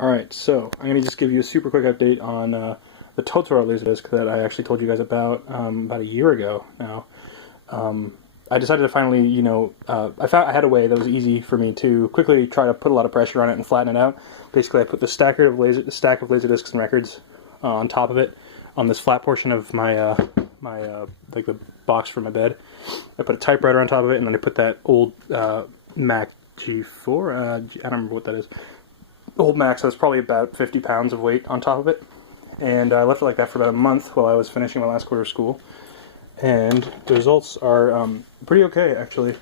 Alright, so I'm going to just give you a super quick update on the Totoro Laserdisc that I actually told you guys about a year ago now. I decided to finally, I had a way that was easy for me to quickly try to put a lot of pressure on it and flatten it out. Basically, I put the stack of Laserdiscs and records on top of it, on this flat portion of my, like the box for my bed. I put a typewriter on top of it, and then I put that old Mac G4, I don't remember what that is. Old Mac, so it's probably about 50 pounds of weight on top of it. And I left it like that for about a month while I was finishing my last quarter of school. And the results are pretty okay, actually.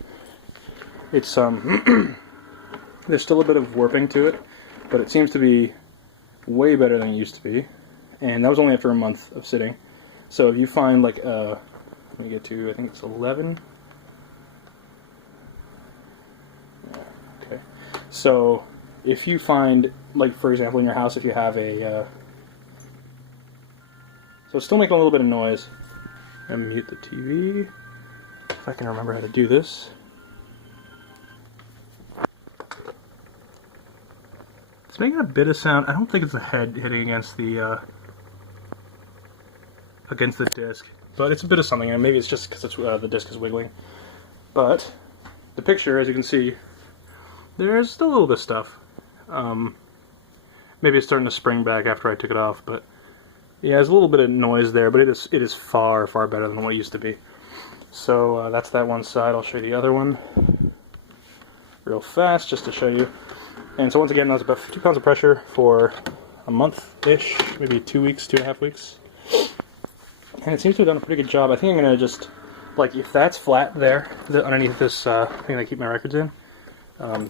It's there's still a bit of warping to it, but it seems to be way better than it used to be. And that was only after a month of sitting. So if you find like let me get to, I think it's 11. Yeah, okay. So if you find, like for example in your house, if you have a so it's still making a little bit of noise. And mute the TV, if I can remember how to do this. It's making a bit of sound. I don't think it's the head hitting against the disc, but it's a bit of something, and maybe it's just because the disc is wiggling. But the picture, as you can see, there's still a little bit of stuff. Maybe it's starting to spring back after I took it off, but yeah, there's a little bit of noise there, but it is far, far better than what it used to be. So that's that one side. I'll show you the other one real fast just to show you. And so once again, that was about 50 pounds of pressure for a month-ish, maybe 2 weeks, 2.5 weeks. And it seems to have done a pretty good job. I think I'm going to just, like, if that's flat there, underneath this thing that I keep my records in,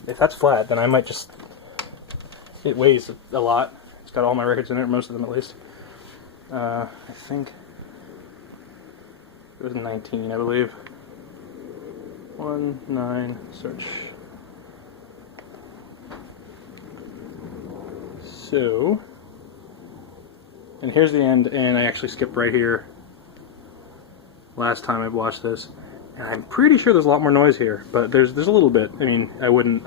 if that's flat, then I might just, it weighs a lot. It's got all my records in it, most of them at least. I think it was 19, I believe. 9, search. So, and here's the end, and I actually skipped right here last time I watched this, and I'm pretty sure there's a lot more noise here, but there's a little bit. I mean, I wouldn't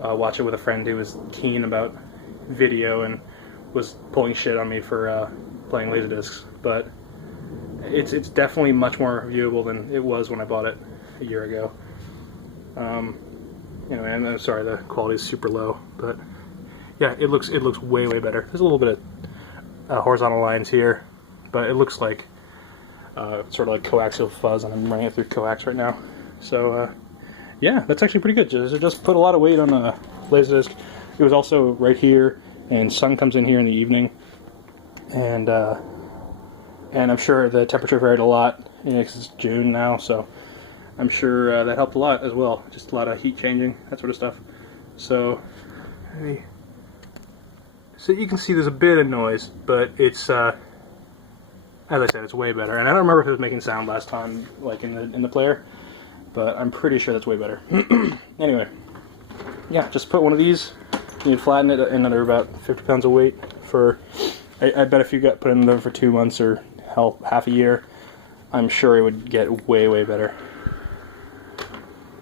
watch it with a friend who was keen about video and was pulling shit on me for playing Laserdiscs, but it's definitely much more viewable than it was when I bought it a year ago. And I'm sorry, the quality is super low, but yeah, it looks way better. There's a little bit of horizontal lines here, but it looks like sort of like coaxial fuzz, and I'm running it through coax right now. So yeah, that's actually pretty good. It just put a lot of weight on the Laserdisc. It was also right here, and sun comes in here in the evening, and I'm sure the temperature varied a lot. It's June now, so I'm sure that helped a lot as well. Just a lot of heat changing, that sort of stuff. So you can see there's a bit of noise, but it's as I said, it's way better. And I don't remember if it was making sound last time, like in the player, but I'm pretty sure that's way better. Anyway, yeah, just put one of these. You can flatten it another about 50 pounds of weight for, I bet if you got put in there for 2 months or hell, half a year, I'm sure it would get way, way better.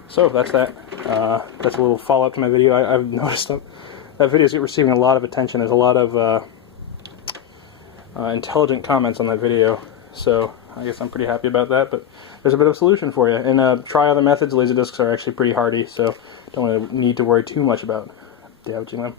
So that's that. That's a little follow-up to my video. I've noticed that video is receiving a lot of attention. There's a lot of intelligent comments on that video, so I guess I'm pretty happy about that, but there's a bit of a solution for you. And try other methods. Laserdiscs are actually pretty hardy, so don't need to worry too much about damaging them.